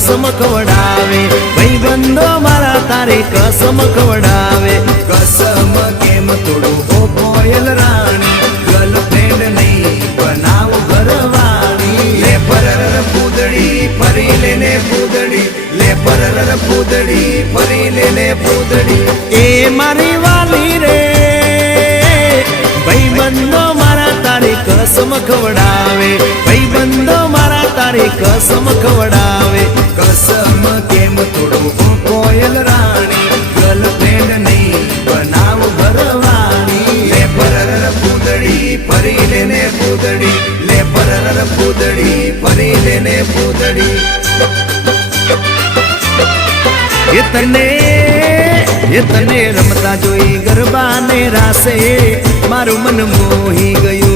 कसम खवडावे भाईबंधो मारा तारे कसम खवडावे कसम केम तोड़ो ओ कोयल रानी गर्लफ्रेंड नहीं बनाव घरवाणी ले परर पूदड़ी फरी लेने पूदड़ी ले परर पूदड़ी फरी लेने पूदड़ी ए मारी वाली रे भाईबंधो मारा तारे कसम खवडावे भाईबंधो मारा तारे कसम खवडावे कसम केम तोड़ो ओ कोयल रानी गर्लफ्रेंड नहीं बनाव घरवाणी ले परर पूदड़ी फरी लेने पूदड़ी ले परर पूदड़ी फरी लेने पूदड़ी ये तने रमता जोई गरबा ने रासे मारू मन मोही गयु